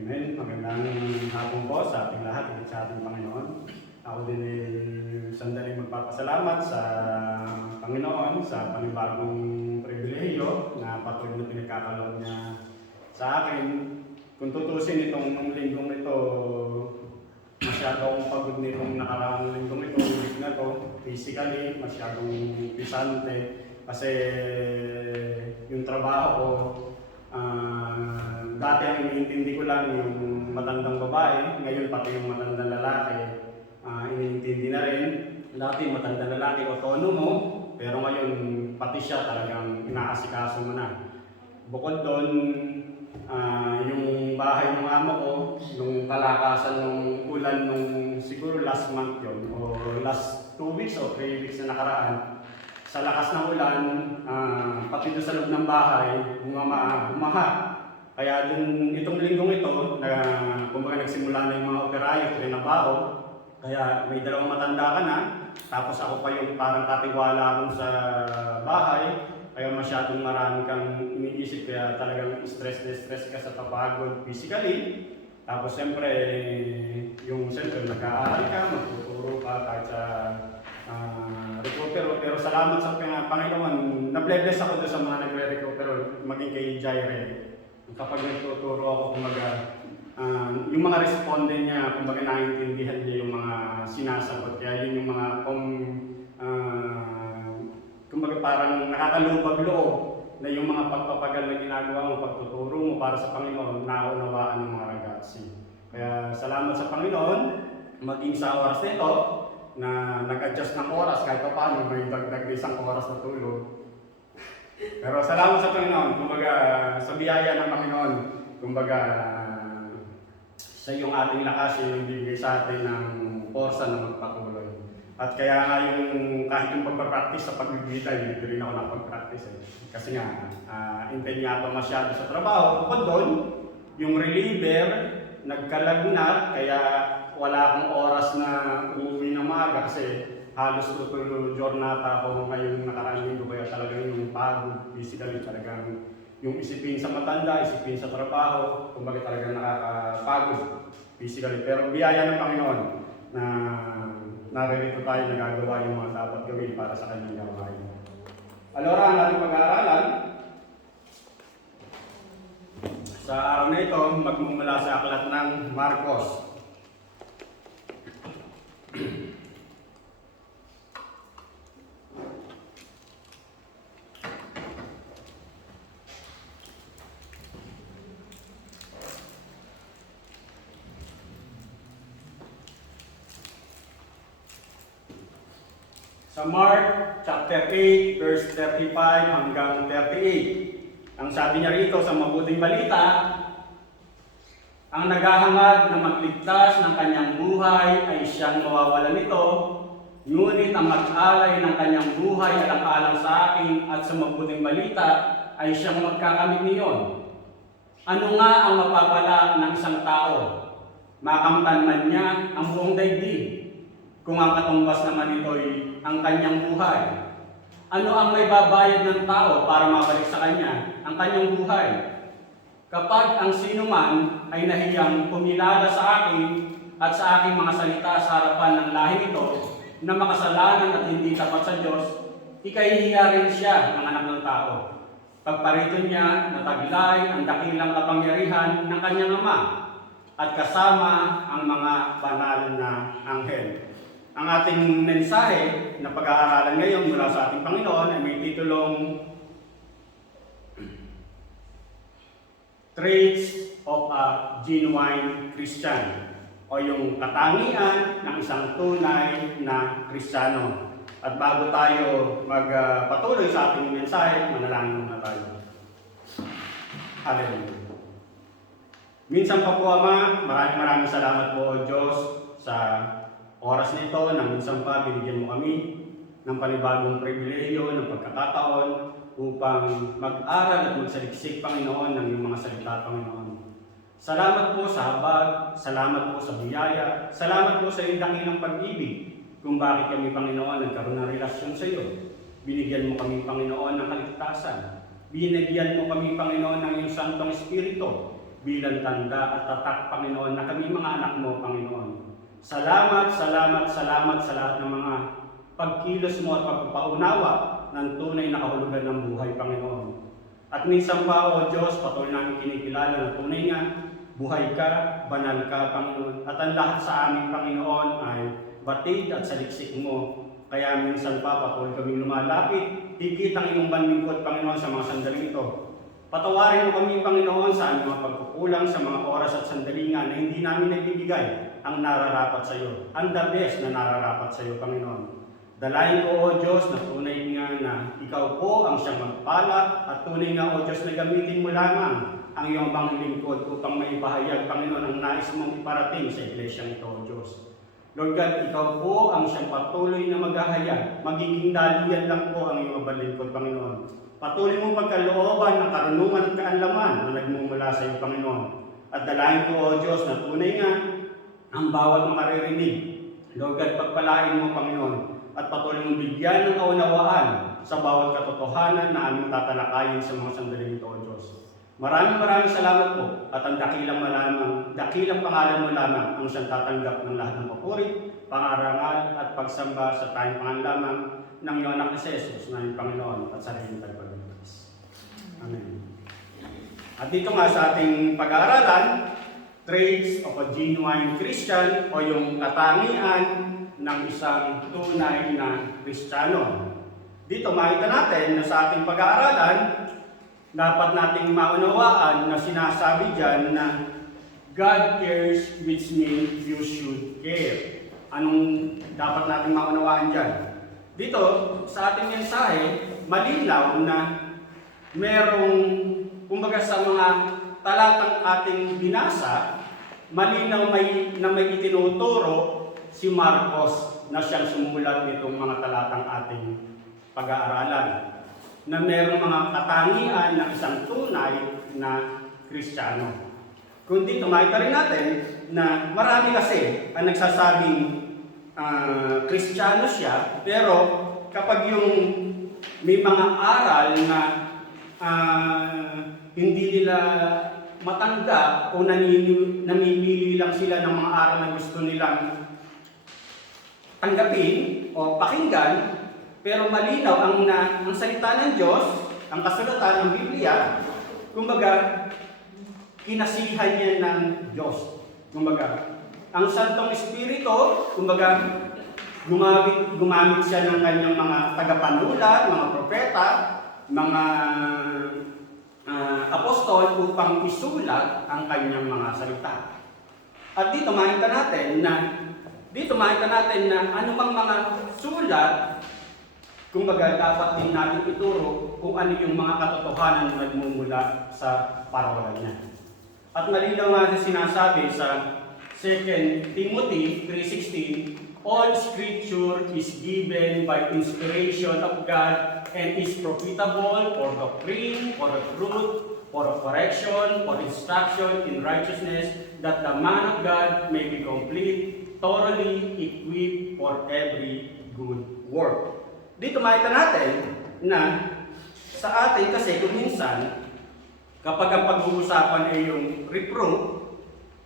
Amen. Magandang hapon po sa ating lahat, at sa ating Panginoon. Ako din ay sandaling magpapasalamat sa Panginoon sa panibagong pribilehiyo na patuloy na pinagkakaloob niya sa akin. Kung tutusin itong linggong ito, masyado akong pagod nitong nakaraang linggong ito, week na to, physically, masyadong pisante. Kasi yung trabaho ko, dati ang iniintindi ko lang yung matandang babae, ngayon pati yung matandang lalaki, iniintindi na rin. Dati matandang lalaki, autonomo, pero ngayon pati siya talagang inaasikaso mo na. Bukod doon, yung bahay ng amo ko, nung kalakasan ng ulan nung siguro last month yun, o last 2 weeks o 3 weeks na nakaraan, sa lakas ng ulan, pati doon sa loob ng bahay, bumaha. Kaya dun, itong linggong ito, kumbaga nagsimula na yung mga operayo, trinabaho. Kaya may dalawang matanda ka na, tapos ako pa yung parang katiwala kung sa bahay. Kaya masyadong marami kang iniisip, kaya talagang stress na stress ka sa papagod physically. Tapos siyempre, nag-aaral ka, magtuturo ka kahit sa recruiter. Pero salamat sa Panginoon, na-bless ako doon sa mga nagre-recruiter, maging kay Jaire. Kapag nagtuturo ako, kumbaga, yung mga respondent niya, kumbaga naiintindihan niya yung mga sinasagot. Kaya yun yung mga kumbaga parang nakakalubag loob na yung mga pagpapagal na ginagawa mo, pagtuturo mo para sa Panginoon, naunawaan ng mga ragazzi. Kaya salamat sa Panginoon, maging sa oras nito, na nag-adjust ng oras kahit pa paano, may dagdag na 1 oras na tulog. Pero salamat sa Panginoon, kumbaga sa biyaya ng Panginoon, kumbaga sa yung ating lakas, yung bigay sa atin ng porsa na magpatuloy. At kaya nga yung kahit yung pagpapractice sa pagbibita, hindi rin ako nakapag-practice eh. Kasi nga, empeñado masyado sa trabaho. Bukod doon, yung reliever, nagkalagnat, kaya wala akong oras na umuwi ng maaga kasi halos tutulo jornata ako ngayong nakaraang linggo, kaya talagang yung pagod, physically talagang yung isipin sa matanda, isipin sa trabaho, kumbaga talagang nakakapagod physically. Pero biyaya ng Panginoon na naririto tayo, nagagawa yung mga dapat gawin para sa kanyang gawain. Alora, ang ating pag-aaralan sa araw na ito, magmumula sa aklat ng Marcos. Sa Mark chapter 8, verse 35 hanggang 38. Ang sabi niya rito sa mabuting balita, ang naghahangad na magligtas ng kanyang buhay ay siyang mawawalan nito, ngunit ang mag-alay ng kanyang buhay alang-alang sa akin at sa mabuting balita ay siyang magkakamit niyon. Ano nga ang mapapala ng isang tao? Makamtan man niya ang buong daigdig, kung ang katumbas naman ito'y ang kanyang buhay. Ano ang may babayad ng tao para mabalik sa kanya ang kanyang buhay? Kapag ang sino man ay nahiyang pumilala sa akin at sa aking mga salita sa harapan ng lahing ito na makasalanan at hindi tapat sa Diyos, ikahihiya rin siya ng anak ng tao. Pagparito niya, nataglay ang dakilang kapangyarihan ng kanyang Ama at kasama ang mga banal na anghel. Ang ating mensahe na pag-aaralan ngayon mula sa ating Panginoon ay may titulong Traits of a Genuine Christian, o yung katangian ng isang tunay na Kristiyano. At bago tayo magpatuloy sa ating mensahe, manalangin muna tayo. Hallelujah. Minsan pa po, Ama, maraming salamat po, O Diyos, sa oras nito na minsan pa binigyan mo kami ng panibagong pribilehiyo, ng pagkakataon upang mag-aral at magsaliksik, Panginoon, ng iyong mga salita, Panginoon. Salamat po sa habag, salamat po sa biyaya, salamat po sa iyong dakilang pag-ibig kung bakit kami, Panginoon, nagkaroon ng relasyon sa iyo. Binigyan mo kami, Panginoon, ng kaligtasan. Binigyan mo kami, Panginoon, ng iyong Santong Espiritu bilang tanda at tatak, Panginoon, na kami mga anak mo, Panginoon. Salamat, salamat, salamat sa lahat ng mga pagkilos mo at pagpapaunawa ng tunay na kahulugan ng buhay, Panginoon. At minsan pa, O Diyos, patuloy namin kinikilala na tunay nga, buhay ka, banal ka, Panginoon. At ang lahat sa amin, Panginoon, ay batid at saliksik mo. Kaya minsan pa, patuloy kaming lumalapit, higit ang iyong banlingkod, Panginoon, sa mga sandaling ito. Patawarin mo kami, Panginoon, sa aming mga pagkukulang, sa mga oras at sandali nga na hindi namin naibibigay ang nararapat sa iyo. Ang the best na nararapat sa iyo, Panginoon. Dalayan ko, O Diyos, na tunay nga na ikaw po ang siyang magpala at tunay nga, O Diyos, na gamitin mo lamang ang iyong banglingkod upang maipahayag, Panginoon, ang nais mong iparating sa iglesia ito, O Diyos. Lord God, ikaw po ang siyang patuloy na maghahayag. Magiging daluyan lang po ang iyong banglingkod, Panginoon. Patuloy mo pagkalooban ng karunungan at kaalaman na nagmumula sa iyo, Panginoon. At dalayan ko, O Diyos, na tunay nga ang bawat makaririnig. Lord God, pagpalain mo, Panginoon, at patuloy mong bigyan ng kaunawaan sa bawat katotohanan na aming tatalakayin sa mga sandaling ito, O Diyos. Maraming salamat po at ang dakilang pangalan mo lamang ang siyang tatanggap ng lahat ng papuri, pangarangal at pagsamba sa tayong pangalan lamang ng iyong anak ni Jesus na Panginoon at sariling tagapagligtas. Amen. At dito nga sa ating pag-aaralan, traits of a genuine Christian o yung katangian ng isang tunay na Kristiyano. Dito makita natin na sa ating pag-aaralan, dapat nating maunawaan na sinasabi dyan na God cares, which means you should care. Anong dapat nating maunawaan dyan? Dito, sa ating mensahe, malinaw na merong, kumbaga sa mga talatang ating binasa, malinaw na may itinuturo si Marcos na siyang sumulat nitong mga talatang ating pag-aaralan. Na merong mga katangian ng isang tunay na Kristiyano. Kung dito makita rin natin na marami kasi ang nagsasabing Kristiyano siya, pero kapag yung may mga aral na hindi nila matanda o namimili lang sila ng mga aral na gusto nilang tanggapin o pakinggan, pero malinaw ang salita ng Diyos, ang kasulatan ng Biblia, kumbaga, kinasihan niya ng Diyos. Kumbaga, ang Santong Espiritu, kumbaga, gumamit siya ng kanyang mga tagapanulat, mga propeta, mga apostol upang isulat ang kanyang mga salita. At dito makita natin na anumang mga sulat, kumbaga, dapat din natin ituro kung ano yung mga katotohanan na nagmumula sa parawalan niya. At malinaw nga sinasabi sa 2 Timothy 3:16, all Scripture is given by inspiration of God and is profitable for doctrine, for reproof, for correction, for instruction in righteousness, that the man of God may be complete, thoroughly equipped for every good work. Dito makita natin na sa atin kasi kung minsan, kapag ang pag-uusapan ay yung reproof,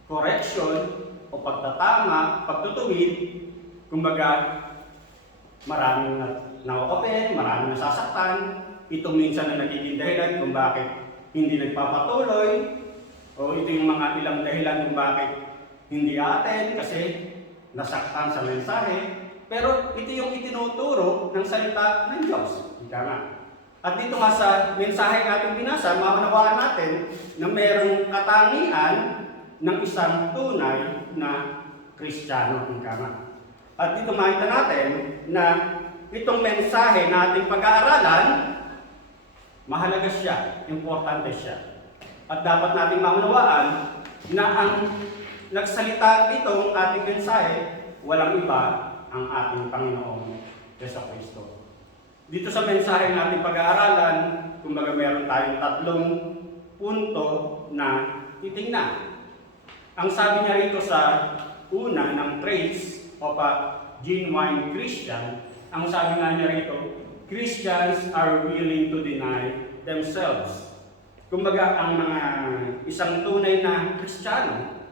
correction, o pagtatama, pagtutuwid, kumbaga, maraming nakakapin, maraming nasasaktan. Ito minsan na nagiging dahilan kung bakit hindi nagpapatuloy, o ito yung mga ilang dahilan kung bakit hindi atin kasi nasaktan sa mensahe. Pero ito yung itinuturo ng salita ng Diyos. Ika nga. At dito nga sa mensahe natin binasa, maunawaan natin na mayroong katangian ng isang tunay na Kristiyano. Ika nga. At dito makita natin na itong mensahe na ating pag-aaralan, mahalaga siya, importante siya. At dapat nating maunawaan na ang nagsalita dito ang ating mensahe, walang iba ang ating Panginoong Jesucristo. Dito sa mensahe natin pag-aaralan, kumbaga meron tayong 3 punto na titingnan. Ang sabi niya rito sa una ng traits of a genuine Christian, ang sabi nga niya rito, Christians are willing to deny themselves. Kumbaga, ang mga isang tunay na Kristiyano,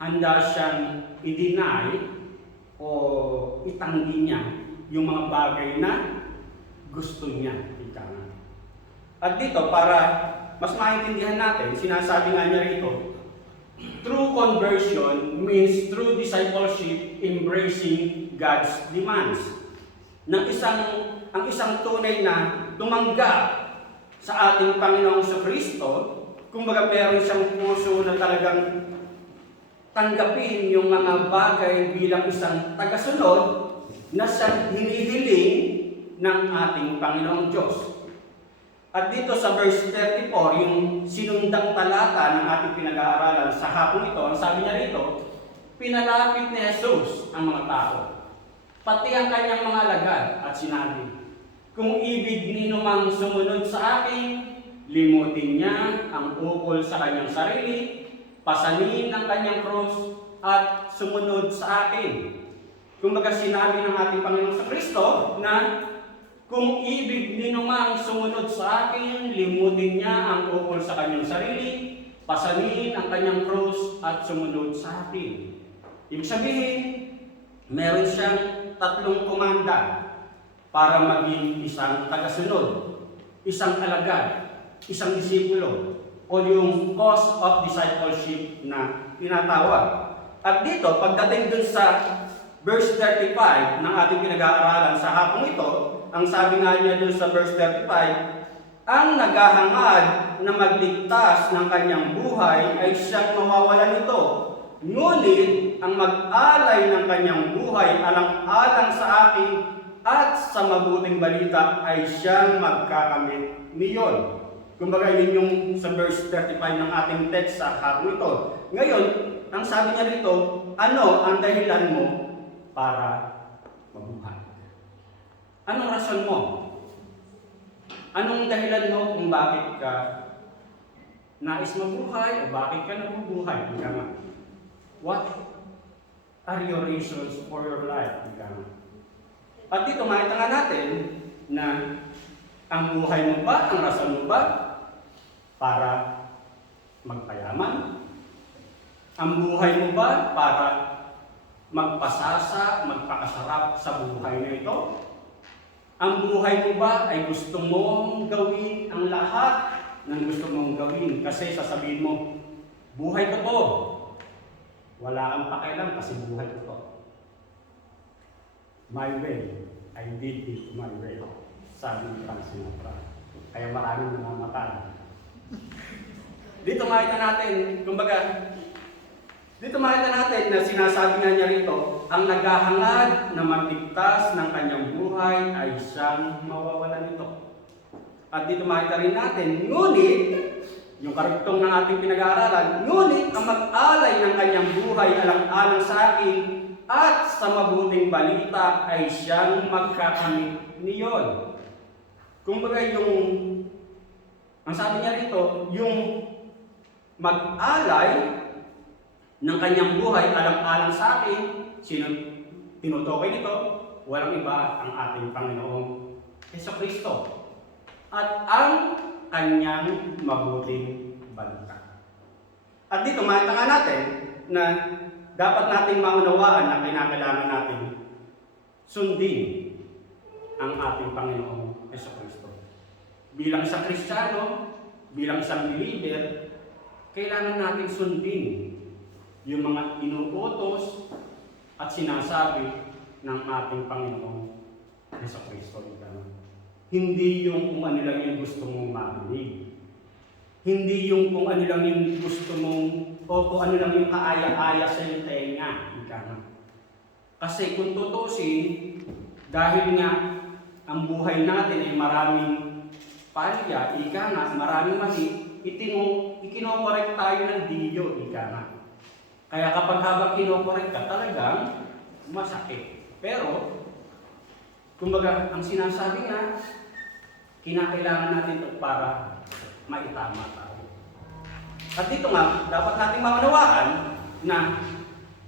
handa siyang i-deny o itanggi niya yung mga bagay na gusto niya. At dito, para mas maintindihan natin, sinasabi nga niya rito, true conversion means true discipleship embracing God's demands. Ang isang tunay na tumanggap sa ating Panginoong Kristo, kumbaga meron siyang puso na talagang tanggapin yung mga bagay bilang isang tagasunod na siyang hinihiling ng ating Panginoong Diyos. At dito sa verse 34, yung sinundang talata ng ating pinag-aaralan sa hapong ito, ang sabi niya rito, pinalapit ni Jesus ang mga tao, pati ang kanyang mga alagad, at sinabi, kung ibig nino mang sumunod sa akin, limutin niya ang ukol sa kanyang sarili, pasanin ang kanyang krus, at sumunod sa akin. Kumbaga sinabi ng ating Panginoon sa Kristo na kung ibig nino mang sumunod sa akin, limutin niya ang ukol sa kanyang sarili, pasanin ang kanyang krus, at sumunod sa akin. Ibig sabihin, meron siyang tatlong komanda para maging isang tagasunod, isang alagad, isang disipulo, o yung cost of discipleship na tinatawag. At dito, pagdating dun sa verse 35 ng ating pinag-aaralan sa hapong ito, ang sabi nga niya dun sa verse 35, ang naghahangad na magligtas ng kanyang buhay ay siyang mawawalan nito. Ngunit ang mag-alay ng kanyang buhay alang-alang sa akin at sa mabuting balita ay siyang magkakamit niyon. Kumbaga yun yung sa verse 35 ng ating text sa hapong ito. Ngayon, ang sabi niya rito, ano ang dahilan mo para mabuhay? Anong rason mo? Anong dahilan mo kung bakit ka nais mabuhay o bakit ka nabubuhay? What are your reasons for your life? At dito makita nga natin na ang buhay mo ba, ang rason mo ba para magpayaman? Ang buhay mo ba para magpasasa, magpakasarap sa buhay na ito? Ang buhay mo ba ay gusto mong gawin ang lahat ng gusto mong gawin kasi sasabihin mo, buhay ko to. Wala kang pakialam kasi buhay ko to. My way, I did it my way. Sabi ni Frank Sinatra. Kaya maraming namamatay. Dito makita natin, kumbaga, dito makita natin na sinasabi nga niya rito, ang naghahangad na magligtas ng kanyang buhay ay siyang mawawalan nito. At dito makita rin natin, ngunit, yung karugtong ng ating pinag-aaralan, ngunit ang mag-alay ng kanyang buhay alang-alang sa akin at sa mabuting balita ay siyang magkakamit niyon. Kumbaga ang sabi niya rito, yung mag-alay ng kanyang buhay alang-alang sa akin, sino tinutukoy nito? Walang iba ang ating Panginoong Jesucristo at ang kanyang mabuting balita. At dito makita nga natin na dapat nating maunawaan na kinakailangan natin sundin ang ating Panginoong Jesucristo. Bilang isang Kristiyano, bilang isang believer, kailangan natin sundin yung mga inuutos at sinasabi ng ating Panginoong Jesucristo. Hindi yung kung ano lang yung gusto mong marinig. Hindi yung kung ano lang yung gusto mong o kung ano lang yung kaaya-aya sa iyong tenga. Kasi kung tutusin, dahil nga ang buhay natin ay maraming palya, maraming mali, ikinokorek tayo ng Diyo, Kaya kapag habang kinokorek ka, talagang masakit. Pero, kumbaga, ang sinasabi nga, kinakailangan natin ito para maitama tayo. At dito nga, dapat natin maunawaan na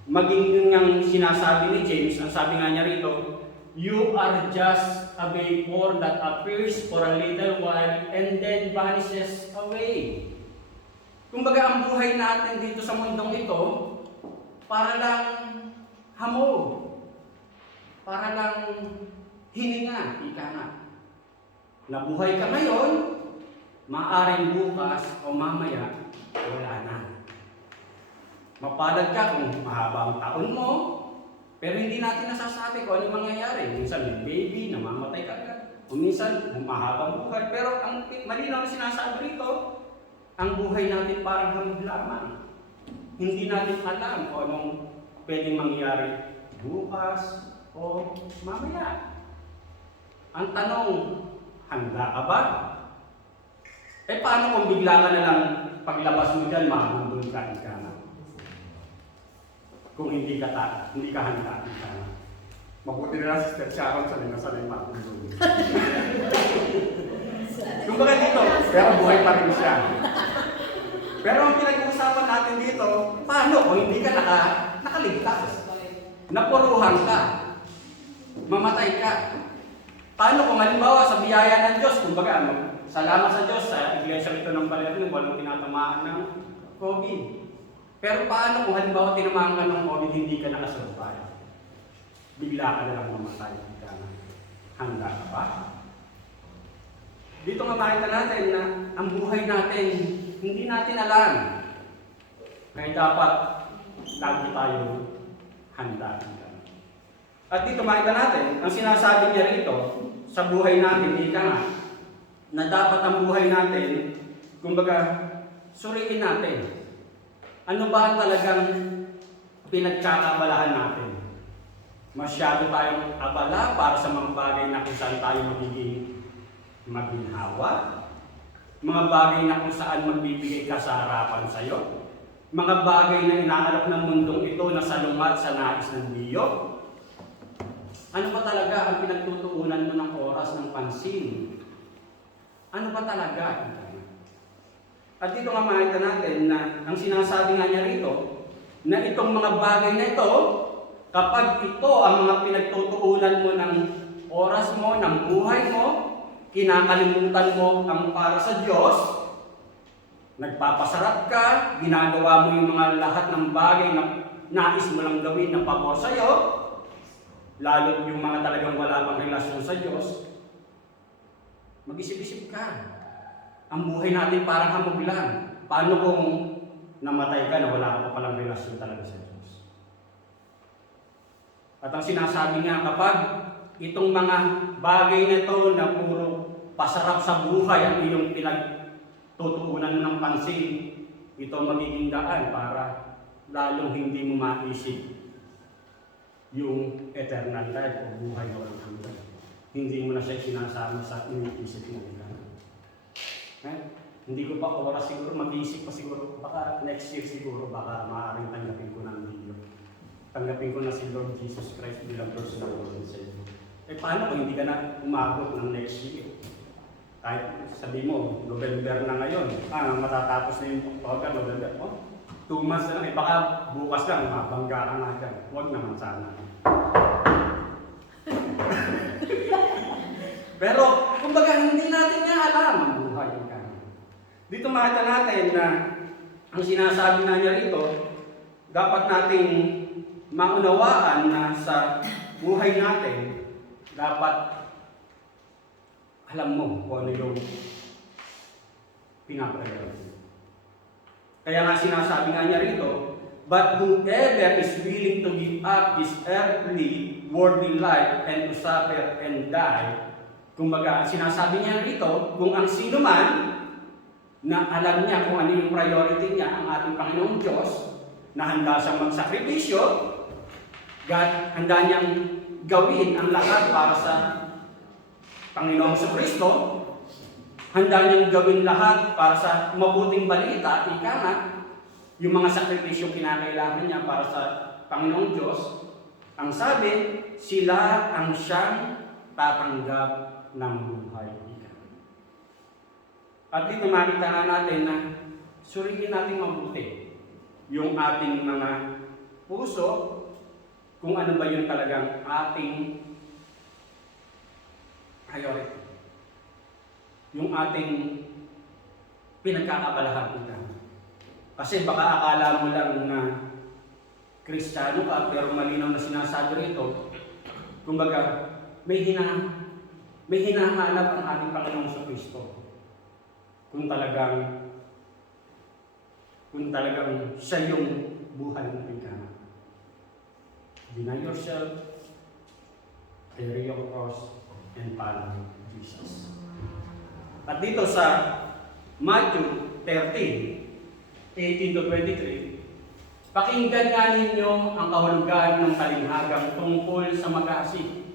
maging yung sinasabi ni James, ang sabi nga niya rito, You are just a vapor that appears for a little while and then vanishes away. Kumbaga ang buhay natin dito sa mundong ito, para lang hamog, para lang hininga, ika nga. Nabuhay ka ngayon, maaaring bukas o mamaya, wala na. Mapalad ka kung mahaba ang taon mo, pero hindi natin nasasabi kung ano mangyayari. Minsan may baby, namamatay ka agad. O minsan, mahabang buhay. Pero ang malinaw na sinasabi rito, ang buhay natin parang hamog lamang. Hindi natin alam kung anong pwedeng mangyari bukas o mamaya. Ang tanong, handa ka ba? Paano kung bigla ka na lang paglabas mo dyan, mabundol ka na? Kung hindi ka handa, ika na. Mabuti na lang si Sister Sharon sa nasa mabundol. Kung baga dito, pero buhay pa rin siya. Pero ang pinag-uusapan natin dito, paano kung hindi ka nakaligtas? Napuruhan ka. Mamatay ka. Paano kung halimbawa sa biyaya ng Diyos, kumbaga, salamat sa Diyos sa iglesia ito ng Balerno, walang tinatamaan ng COVID. Pero paano kung halimbawa tinamaan ka ng COVID, hindi ka nakasurvive? Bigla ka na lang mamatay. Handa ka ba? Dito nga makita natin na ang buhay natin, hindi natin alam. Kaya dapat lagi tayo handa. At dito makita natin, ang sinasabi niya rito, sa buhay natin, ika nga, na dapat ang buhay natin, kumbaga, suriin natin. Ano ba talagang pinagkakabalahan natin? Masyado tayong abala para sa mga bagay na kung saan tayo magiging maginhawa, mga bagay na kung saan magbibigay ka sa harapan sa'yo, mga bagay na inaalok ng mundong ito na salungat sa nais ng Diyo. Ano ba talaga ang pinagtutuunan mo ng oras ng pansin? Ano ba talaga? At dito nga makita natin na ang sinasabi nga niya rito, na itong mga bagay na ito, kapag ito ang mga pinagtutuunan mo ng oras mo, ng buhay mo, kinakalimutan mo ang para sa Diyos, nagpapasarap ka, ginagawa mo yung mga lahat ng bagay na nais mo lang gawin na pabor sa'yo, lalo yung mga talagang wala pang relasyon sa Diyos, mag-isip-isip ka. Ang buhay natin parang hamog lang. Paano kung namatay ka na wala ka pa palang relasyon talaga sa Diyos? At ang sinasabi nga, kapag itong mga bagay na ito na puro pasarap sa buhay ang iyong pinagtutuunan ng pansin, ito magiging daan para lalong hindi mo maisip yung eternal life o buhay na walang hanggan. Hindi mo na siya sinasama sa iniisip mo. Hindi ko pa oras siguro, mag-iisip pa siguro, baka next year siguro, baka maaaring tanggapin ko ng Diyos. Tanggapin ko na si Lord Jesus Christ bilang personal Lord and Savior. Paano kung hindi ka na umabot ng next year? Kahit sabi mo, November na ngayon, matatapos na yung October, November, 2 months na lang, baka bukas lang, mabangga ka na dyan. Huwag naman sana. Pero, kumbaga, hindi natin nga alam ang buhay. Dito makita natin na ang sinasabi na niya rito, dapat nating maunawaan na sa buhay natin, dapat alam mo kung ano yung pinapriority. Kaya nga sinasabi nga niya rito, but whoever is willing to give up his earthly, worldly life and to suffer and die, kumbaga, sinasabi niya rito, kung ang sino man na alam niya kung ano yung priority niya, ang ating Panginoong Diyos, na handa siyang magsakripisyo, handa niyang gawin ang lahat para sa Panginoong Kristo, handa niyang gawin lahat para sa mabuting balita, ika nga, yung mga sakripisyo kinakailangan niya para sa Panginoong Diyos, ang sabi, sila ang siyang tatanggap ng buhay. At dito makita nga natin na suriin natin mabuti yung ating mga puso, kung ano ba yung talagang ating priority. Yung ating pinagkakabalahan kita. Kasi baka akala mo lang na Kristiyano ka, pero malinaw na sinasabi rito, kumbaga, may hinahanap ang ating Panginoong sa Kristo. Kung talagang siya yung buhay ng pagkana. Deny yourself, carry your cross, and follow Jesus. At dito sa Matthew 13:18-23, pakinggan nga ninyo ang kahulugan ng talinghagang tungkol sa mag-aasik.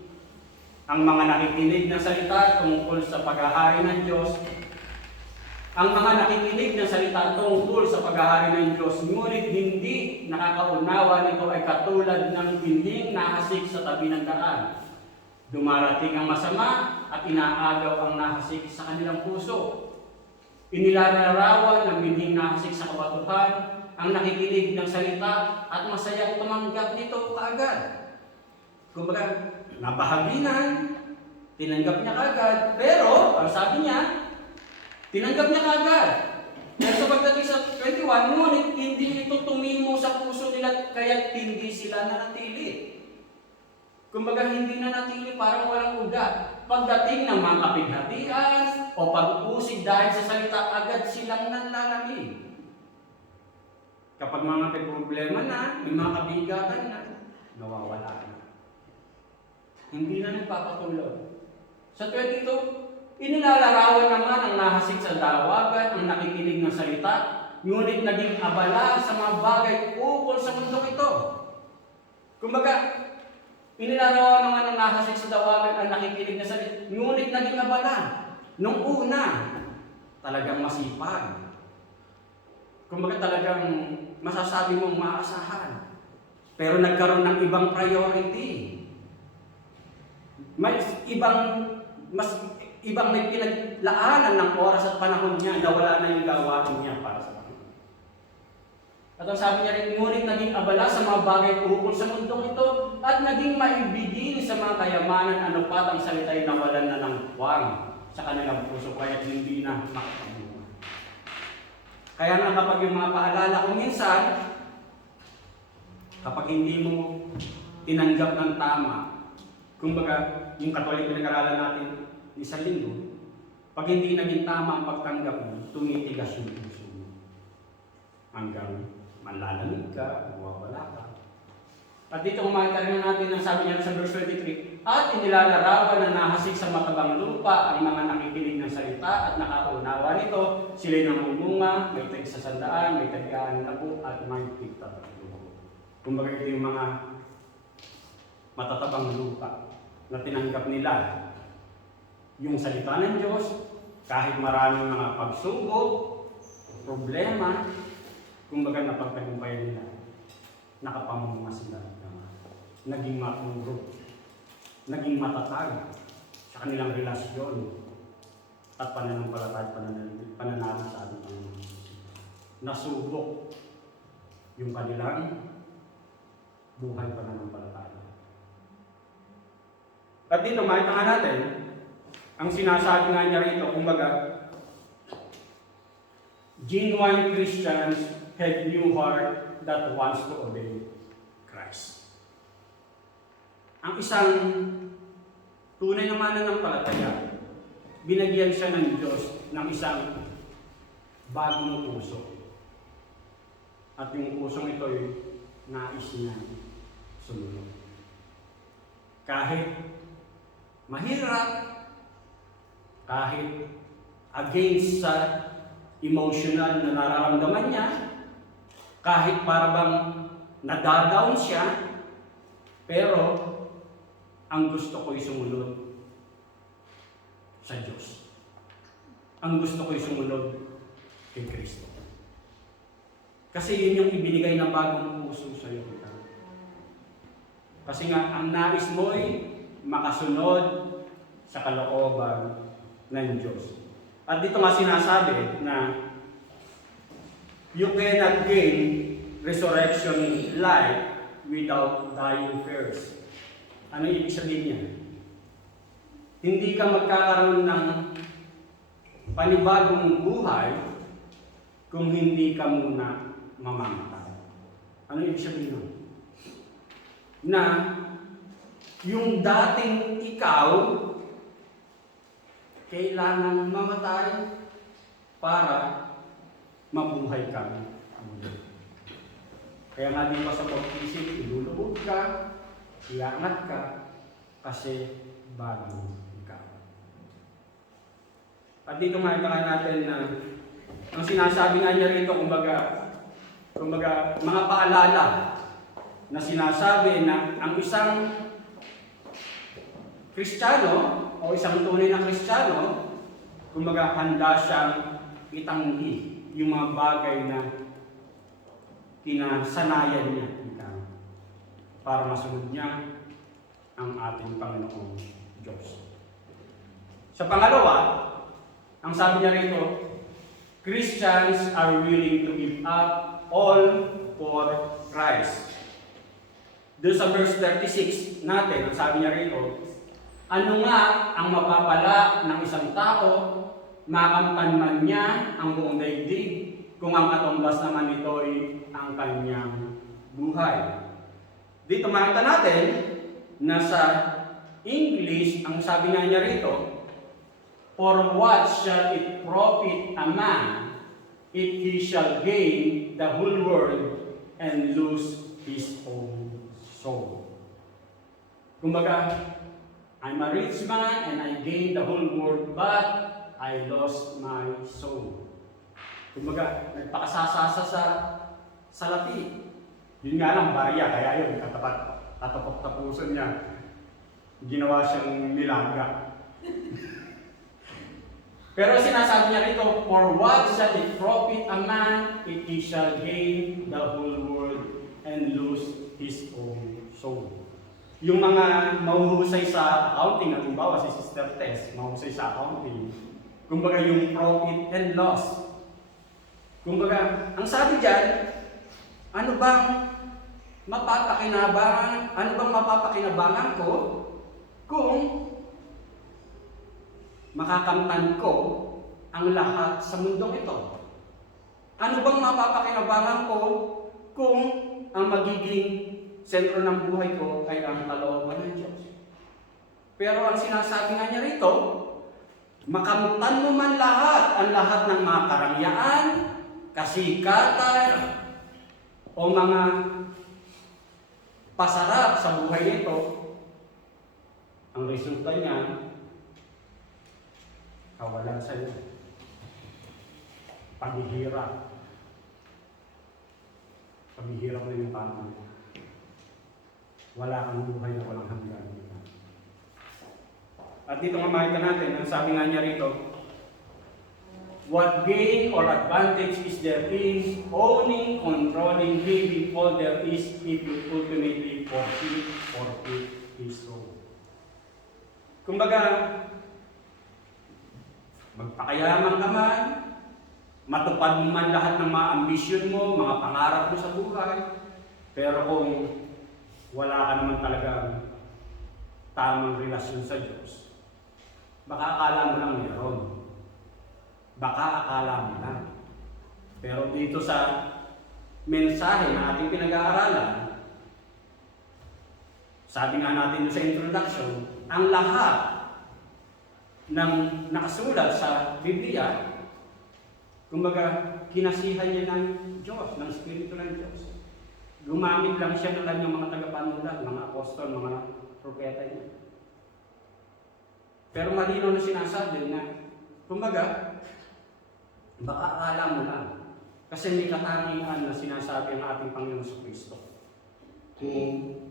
Ang mga nakikinig na salita tungkol sa paghahari ng Diyos, ang mga nakikinig ng salita tungkol sa paghahari ng Diyos, ngunit hindi nakakaunawa nito ay katulad ng binding nahasik sa tabi ng daan. Dumarating ang masama at inaagaw ang nahasik sa kanilang puso. Inilalarawan ng binding nahasik sa kabatuhan ang nakikinig ng salita at masayang tumanggap nito kaagad. Kumbaga, nabahaginan, tinanggap niya kaagad, pero, ang sabi niya, tinanggap niya kaagad. Pero sa pagdating sa 21, ngunit hindi ito tumimo sa puso nila, kaya hindi sila nanatili. Kumbaga, hindi nanatili, parang walang ugat. Pagdating ng mga kapighatian o pag-uusig dahil sa salita, agad silang nanlalamig. Kapag mga problema na, may mga kabigatan na, nawawala na. Hindi na nagpapatuloy. Sa 22, inilalarawan naman ang nahasik sa dawagan, ang nakikinig ng salita, ngunit naging abala sa mga bagay ukol sa mundong ito. Kumbaga, inilalarawan naman ang nahasik sa dawagan, ang nakikinig ng salita, ngunit naging abala. Nung una, talagang masipag. Kumbaga talagang masasabi mong maasahan. Pero nagkaroon ng ibang priority. Mas ibang may pinaglaanan ng oras at panahon niya, nawala na yung gawain niya para sa Panginoon. At ang sabi niya rin, ngunit naging abala sa mga bagay ukol sa mundong ito at naging maibigin sa mga kayamanan, ano pat ang salita'y nawalan na ng puwang sa kanilang puso, kaya hindi na makapabuhay. Kaya nga kapag yung mga paalala ko minsan, kapag hindi mo tinanggap ng tama, kumbaga, yung Katolik pinag-aralan natin isang linggo, pag hindi naging tama ang pagtanggap mo, tumitigas yung puso mo. Hanggang manlalamig ka, mawawala ka. At dito kumakita rin natin ang sabi niya sa verse 23, at inilalarawan na nahasik sa matabang lupa ang mga nakikinig ng salita at nakaunawa nito, sila'y namumunga, may tagsasandaan, may tagaan na po, at may tigtataglubo. Kumbaga ito yung mga matatabang lupa na tinanggap nila yung salita ng Diyos, kahit maraming mga pagsubok, problema, kumbaga napagtagumpayan nila, nakapamunga sila, naging maturo, naging matatag sa kanilang relasyon at pananampalataya, pananalig sa ating Panginoon. Nasubok yung kanilang buhay pananampalataya. At dito, makita nga natin, ang sinasabi nga niya rito, kumbaga, genuine Christians have new heart that wants to obey Christ. Ang isang tunay na mananampalataya, binagyan siya ng Diyos ng isang bagong puso. At yung pusong ito ay nais niya sumunod. Kahit mahirap, kahit against sa emotional na nararamdaman niya, kahit parang nadadown siya, pero ang gusto ko'y sumunod sa Diyos. Ang gusto ko'y sumunod kay Kristo. Kasi yun yung ibinigay na bagong puso sa iyo. Kasi nga, ang nais mo'y makasunod sa kalooban ng Diyos. At dito nga sinasabi na you cannot gain resurrection life without dying first. Ano ibig sabihin niya? hindi ka magkakaroon ng panibagong buhay kung hindi ka muna mamamatay. Ano ibig sabihin nun? Na yung dating ikaw, kailangan mamatay para mabuhay ka. Kaya nga di pa sa pag-isip, iluluhod ka, iangat ka, kasi bago ikaw. At dito makikita natin na ang sinasabi nga niya rito, kumbaga mga paalala na sinasabi na ang isang Kristiyano o isang tunay na Kristiyano, kumbaga handa siyang itanggi yung mga bagay na kinasanayan niya para masunod niya ang ating Panginoong Diyos. Sa pangalawa, ang sabi niya rito, Christians are willing to give up all for Christ. Doon sa verse 36 natin, ang sabi niya rito, ano nga ang mapapala ng isang tao, makamtan man niya ang buong daigdig, kung ang katumbas naman ito ay ang kanyang buhay. Dito makita natin na sa English, ang sabi nga niya rito, for what shall it profit a man if he shall gain the whole world and lose his own soul? Kumbaga, I'm a rich man and I gained the whole world, but I lost my soul. Kumbaga, nagpakasasasa sa salapi. Yun nga lang, barya, kaya yun, tatapok-tapusan niya. Ginawa siyang nilaga. Pero sinasabi niya rito, for what shall it profit a man if he shall gain the whole world and lose his own soul? Yung mga mahuhusay sa accounting, halimbawa si Sister Tess, mahuhusay sa accounting, kumbaga yung profit and loss. Kumbaga, ang sabi dyan, ano bang mapapakinabangan ko kung makakamtan ko ang lahat sa mundong ito? Ano bang mapapakinabangan ko kung ang magiging sentro ng buhay ko ay ang kalooban ng Diyos? Pero ang sinasabi nga niya rito, makamtan mo man ang lahat ng mga karangyaan, kasikatan, o mga pasarap sa buhay nito, ang resulta niya, kawalan sa iyo. Paghihirap. Paghihirap na yung tama. Wala kang buhay na walang hanggan. At dito nga makita natin, ang sabi nga niya rito, what gain or advantage is there in owning, controlling, living all there is if you ultimately forfeit his soul? Kumbaga, magpakayaman ka man, matupad mo man lahat ng mga ambisyon mo, mga pangarap mo sa buhay, pero kung wala ka naman talagang tamang relasyon sa Diyos, baka akala mo lang meron. Baka akala mo lang. Pero dito sa mensahe na ating pinag-aaralan, sabi nga natin sa introduction, ang lahat ng nakasulat sa Biblia, kumbaga, kinasihan niya ng Diyos, ng Espiritu ng Diyos. Gumamit lang siya ng kanyang mga tagapanulat, mga apostol, mga propeta niya. Pero malinaw na sinasabi na, kumbaga, baka akala mo lang. Kasi may katangian na sinasabi ang ating Panginoon sa Kristo. Kung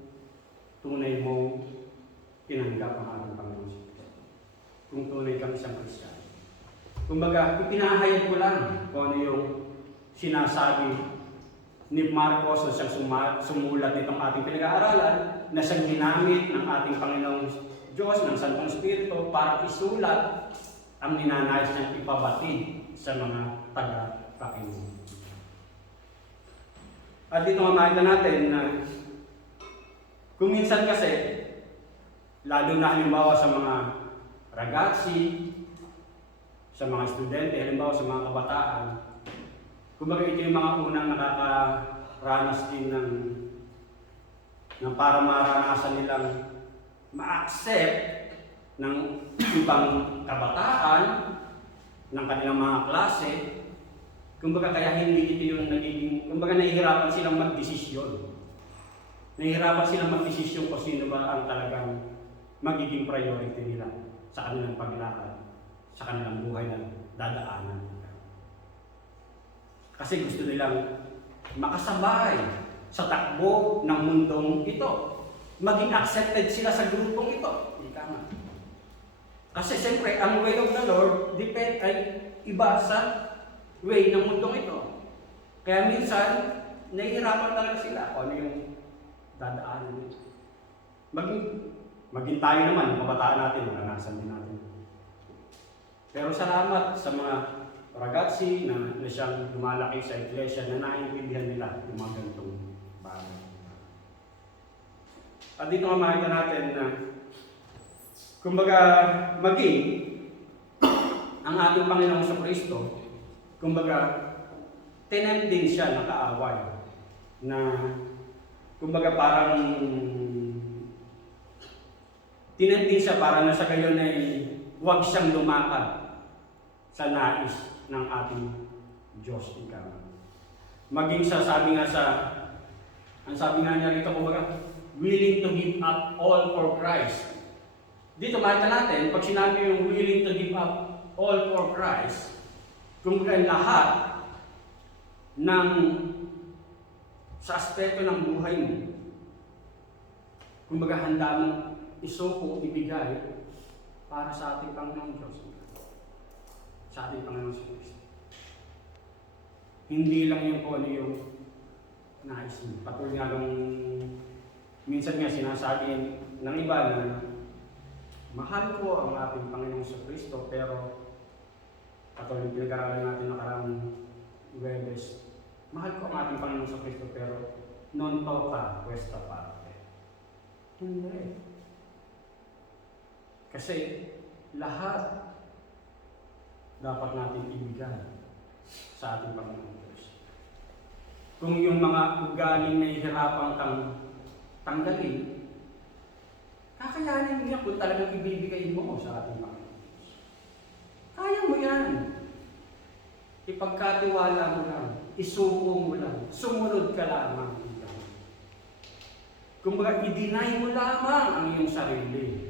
tunay mong tinanggap ang ating Panginoon sa Kristo. Kung tunay kang isang Kristiyano. Kumbaga, ipinahayag ko lang kung ano yung sinasabi ni Marcos na siyang sumulat nitong ating pinag-aaralan na siyang ginamit ng ating Panginoong Diyos, ng Santong Espiritu para isulat ang ninanais niyang ipabatid sa mga taga-pakinig. At dito nga makita natin na kung minsan kasi, lalo na halimbawa sa mga ragazzi, sa mga estudyante, halimbawa sa mga kabataan. Kumbaga ito yung mga unang nakakaranas din ng para maranasan nilang ma-accept ng ibang kabataan, ng kanilang mga klase. Kumbaga kaya hindi ito yung nagiging, kumbaga nahihirapan silang magdesisyon. Nahihirapan silang magdesisyon kung sino ba ang talagang magiging priority nila sa kanilang paglakad, sa kanilang buhay na dadaanan. Kasi gusto nilang makasabay sa takbo ng mundong ito. Maging accepted sila sa grupong ito. Ika nga. Kasi siyempre, ang way of the Lord ay iba sa way ng mundong ito. Kaya minsan, nahihirapan talaga sila kung ano yung dadaanan nito. Maging tayo naman, yung kabataan natin, naranasan din natin. Pero salamat sa mga ragazzi na siyang lumalaki sa iglesia na naiintindihan nila yung mga ganitong bagay. At dito nga makita natin na kumbaga maging ang ating Panginoong sa Kristo, kumbaga tinempt din siya ng kaaway na kumbaga parang tinempt din siya para na sa gayon ay huwag siyang lumakad sa nais ng ating Diyos. Maging sa sabi nga ang sabi nga niya rito, kumbaga, willing to give up all for Christ. Dito makita natin, pag sinabi yung willing to give up all for Christ, kumbaga lahat ng sa aspeto ng buhay mo, kumbaga handa mong isuko, ibigay para sa ating Panginoong Diyos. Sa ating Panginoon si Kristo. Hindi lang yung kung ano yung nais mo. Patuloy nga nung minsan nga sinasabi ng iba na mahal ko ang ating Panginoon si Kristo, pero patuloy pinag-aralan natin nakarang Webes. Mahal ko ang ating Panginoon si Kristo, pero non toca questa parte. Hindi. Kasi lahat dapat natin ibigay sa ating Panginoon Diyos. Kung yung mga ugaling nahihirapan kang tanggalin, kakayanin mo yan kung talagang ibibigay mo sa ating Panginoon Diyos. Kaya mo yan. Ipagkatiwala mo lang, isuko mo lang, sumunod ka lamang. Kumbaga, i-deny mo lamang ang iyong sarili.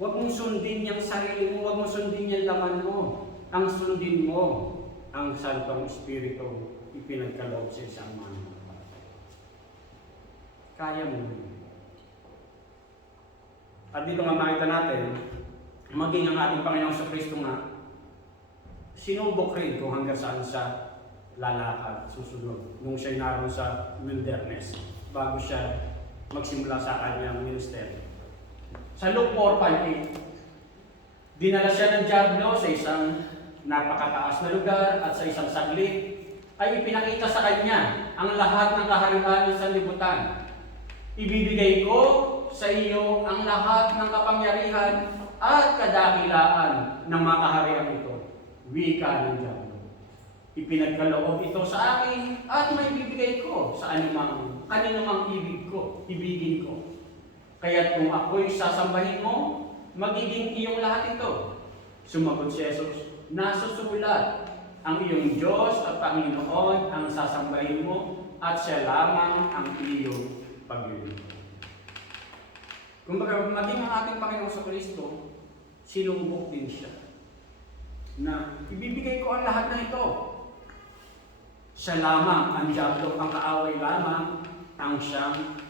Huwag mong sundin yung sarili mo, huwag mong sundin yung laman mo. Ang sundin mo, ang Santong Espiritu ipinagkaloob sa isang mananampalataya. Kaya mo yun. At dito nga makita natin, maging ang ating Panginoong sa Kristo nga, sinubok rin kung hanggang saan siya lalakad, susunod, nung siya'y naroon sa wilderness, bago siya magsimula sa kanyang ministeryo. Sa Luke 4:58, dinala siya ng dyablo sa isang napakataas na lugar at sa isang saglit ay ipinakita sa kanya ang lahat ng kaharian ng sanlibutan. Ibibigay ko sa iyo ang lahat ng kapangyarihan at kadakilaan ng mga kaharian ito. Wika ng dyablo. Ipinagkaloob ito sa akin at may bibigay ko sa kanino ibigin ko. Kaya't kung ako'y sasambahin mo, magiging iyong lahat ito. Sumagot si Jesus, nasusulat, ang iyong Diyos at Panginoon ang sasambahin mo at siya lamang ang iyong paglilingkod. Kumbaga, maging ang ating Panginoon sa Kristo, sinubok din siya na ibibigay ko ang lahat na ito. Siya lamang, ang dyablo, ang kaaway lamang, ang siyang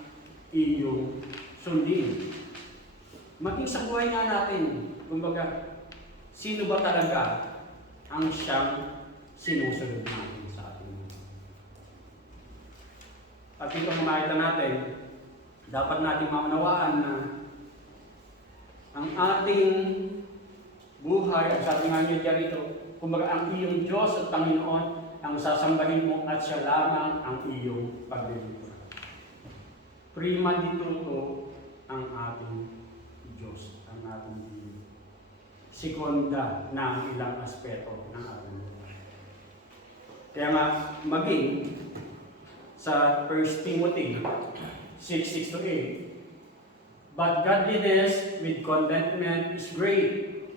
iyong sundin. Maging sa buhay nga natin, kumbaga, sino ba talaga ang siyang sinusunod natin sa ating mga? At ito makita natin, dapat natin maunawaan na ang ating buhay, at sabi nga niyo dyan ito, kumbaga ang iyong Diyos at Panginoon ang sasambahin mo at siya lamang ang iyong paglilingkod. Prima dituto ang ating Diyos, ang ating Diyos. sekonda na ang ilang aspeto ng ating buhay. Kaya nga, maging sa 1 Timothy 6:6-8, but godliness with contentment is great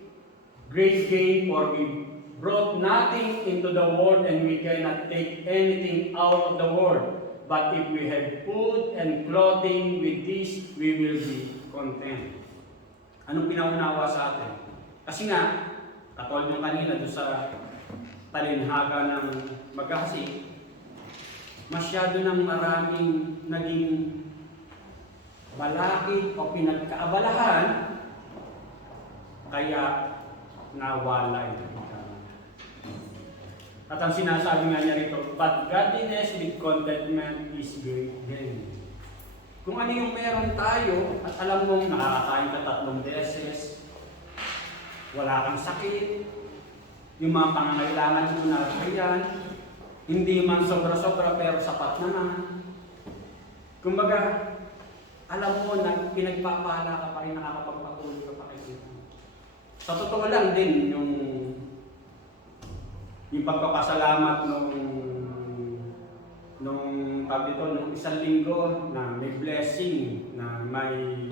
gain, for we brought nothing into the world, and we cannot take anything out of the world. But if we have food and clothing, with this we will be content. Anong pinaunawa sa atin? Kasi nga, katulad nung kanina doon sa talinhaga ng maghahasi, masyado ng maraming naging balakid o pinagkaabalahan, kaya nawala ito. At ang sinasabi nga niya rito, but godliness with contentment is great gain. Kung ano yung meron tayo, at alam mong nakakakain ka 3 beses, wala kang sakit, yung mga pangangailangan mo na riyan, hindi man sobra-sobra pero sapat naman. Kumbaga, alam mo na pinagpapala ka pa rin, nakakapagpatuloy ka pa kayo. Sa totoo lang din, yung pagpapasalamat nung isang linggo na may blessing, na may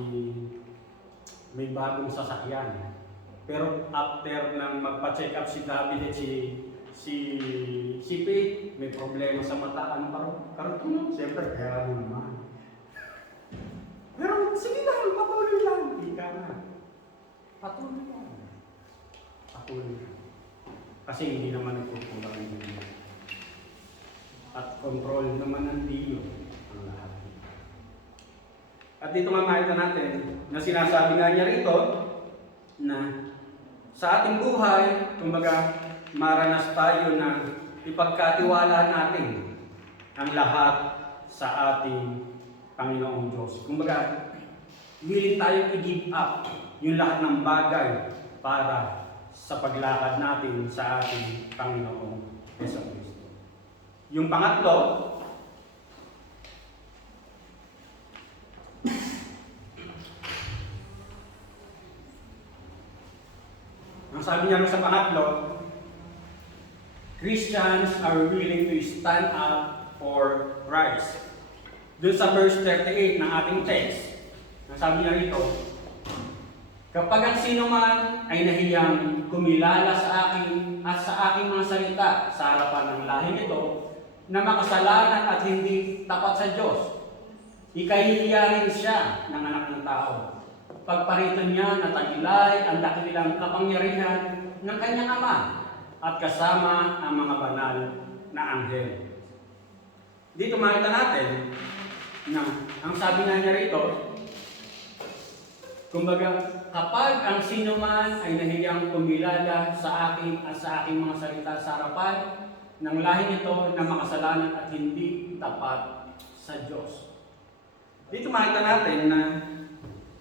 bagong sasakyan. Pero after nang magpa-check up si David at si Pete, may problema sa mata, ano karoon? Siyempre, kaya naman. Pero sige lang, patuloy lang. Ika na. Patuloy lang. Patuloy lang. Kasi hindi naman nagkukulang yung Diyos. At control naman ng Diyos ang lahat. At dito nga makita natin na sinasabi nga niya rito na sa ating buhay, kumbaga, maranas tayo na ipagkatiwala natin ang lahat sa ating Panginoong Diyos. Kumbaga, willing tayong i-give up yung lahat ng bagay para sa paglakad natin sa ating Panginoong Jesucristo. Yung pangatlo, ang sabi niya sa pangatlo, Christians are willing to stand up for rights. Doon sa verse 38 ng ating text, ang sabi niya rito, kapag ang sino man ay nahiyang kumilala sa akin at sa aking mga salita sa harapan ng lahing ito, na makasalanan at hindi tapat sa Diyos, ikahihiya rin siya ng anak ng tao. Pagparito niya na tagilay ang dakilang kapangyarihan ng kanyang Ama at kasama ang mga banal na anghel. Dito makita natin na ang sabi nga niya rito, kumbaga, kapag ang sino man ay nahiyang kumilala sa akin at sa aking mga salita sa harapan ng lahing ito na makasalanan at hindi tapat sa Diyos. Dito makita natin na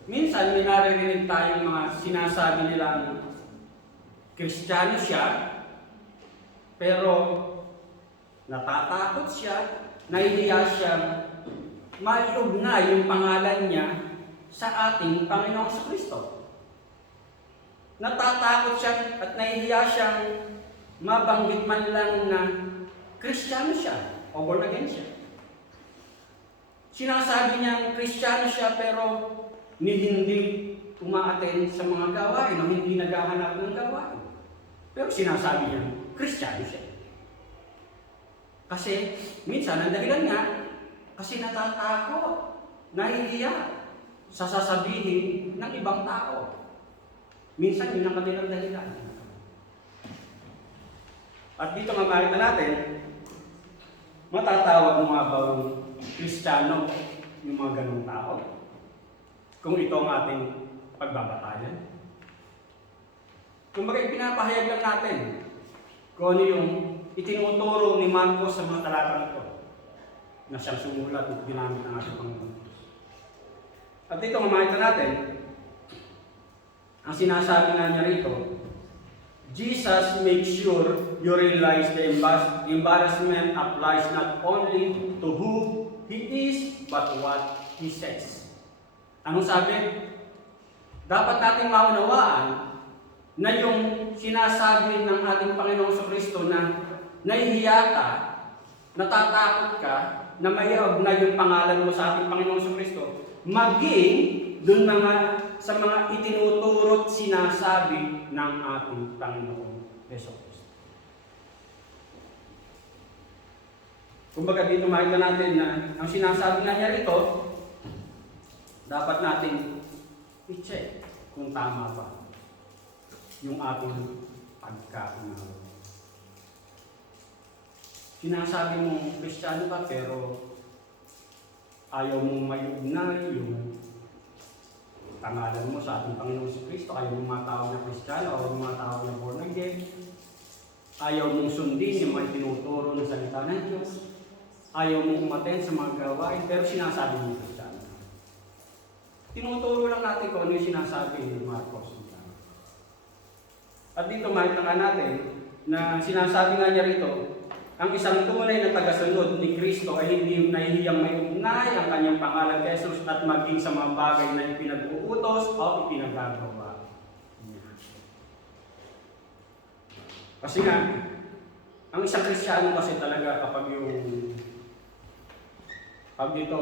minsan may naririnig tayong mga sinasabi nilang Kristiyano siya, pero natatakot siya, nahihiya siya, maiugnay yung pangalan niya sa ating Panginoong Kristo. Natatakot siya at nahihiya siyang mabanggit man lang na Kristiyano siya o born again siya. Sinasabi niyang Kristiyano siya pero hindi umaaten sa mga gawain o hindi naghahanap ng gawain. Pero sinasabi niya, Kristiyano siya. Kasi minsan ang dahilan nga, kasi natatakot, nahihiya sa sasabihin ng ibang tao. Minsan yun ang kanilang dahilan. At dito nga makita natin, matatawag mo nga ba yung Kristiyano yung mga ganong tao? Kung ito ang ating pagbabatayan. Kumbaga pinapahayag lang natin kung ano yung itinuturo ni Marcos sa mga talatang ito na siyang sumulat at ginamit ng ating Panginoon. At dito nga makita natin, ang sinasabi nga niya rito, Jesus makes sure you realize the embarrassment applies not only to who He is, but what He says. Anong sabi? Dapat nating maunawaan na yung sinasabi ng ating Panginoong Kristo na nahihiya ka, natatakot ka, na may na yung pangalan mo sa ating Panginoong Kristo, maging dun sa mga itinuturo't sinasabi ng ating Panginoong Kristo. Kumbaga dito makita natin na ang sinasabi nga niya rito, dapat natin i-check kung tama ba yung ating pagkaunawa. Sinasabi mong Kristiyano ka pero ayaw mong mayugnay yung pangalan mo sa ating Panginoong Kristo, ayaw mong matawag na Kristiyano, ayaw mong matawag na born again, ayaw mong sundin yung mga tinuturo ng salita ng Diyos, ayaw mong umaten sa mga gawain, pero sinasabi mong Kristiyano. Tinuturo lang natin kung ano yung sinasabi ni Marcos. At dito makita nga natin na sinasabi nga niya rito, ang isang tunay na tagasunod ni Kristo ay hindi nahihiyang may ugnay ang kanyang pangalan kay Jesus at maging sa mga bagay na ipinag-uutos o ipinagagawa. Kasi nga, ang isang Kristiyano kasi talaga kapag pag dito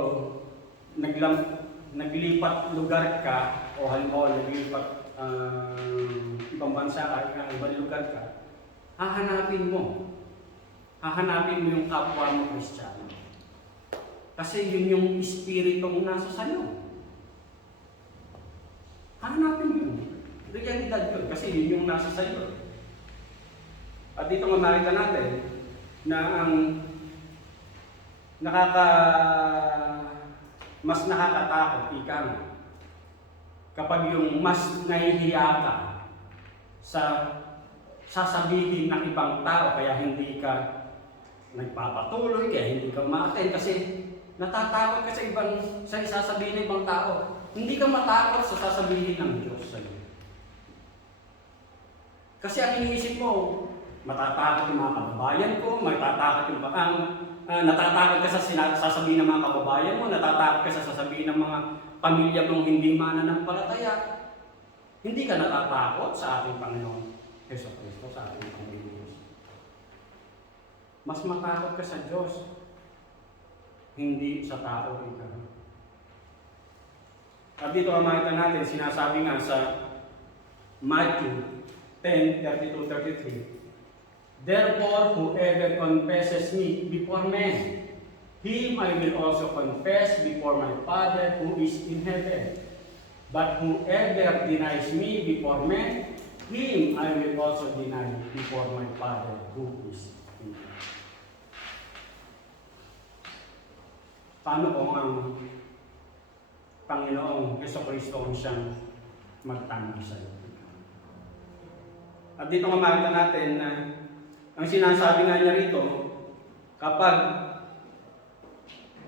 naglipat lugar ka o halimbawa naglipat ibang bansa ka, ibang lugar ka, hahanapin mo yung kapwa mo Kristiyano. Kasi yun yung espiritong nasa sayo. Hahanapin mo yun. Realidad yun, kasi yun yung nasa sayo. At dito nga makita natin na ang mas nakakatakot, kapag yung mas nahihiya ka sa sasabihin ng ibang tao, kaya hindi ka nagpapatuloy, kaya hindi ka ma-attend kasi natatakot ka sa isasabihin ng ibang tao. Hindi ka matakot sa sasabihin ng Diyos sa iyo. Kasi ang iniisip mo, matatakot yung mga kababayan ko, natatakot ka sa sasabihin ng mga kababayan mo, natatakot ka sa sasabihin ng mga pamilya mong hindi mananampalataya. Hindi ka natatakot sa ating Panginoon Hesus Kristo, sa ating Panginoon. Mas matakot ka sa Diyos, hindi sa tao ikaw. At dito ang makita natin, sinasabi nga sa Matthew 10:32-33, therefore, whoever confesses me before men, him I will also confess before my Father who is in heaven. But whoever denies me before men, him I will also deny before my Father who is in heaven. Paano kung ang Panginoong Jesucristo ang siyang magtanggi sa iyo? At dito nga makita natin na ang sinasabi nga niya rito, kapag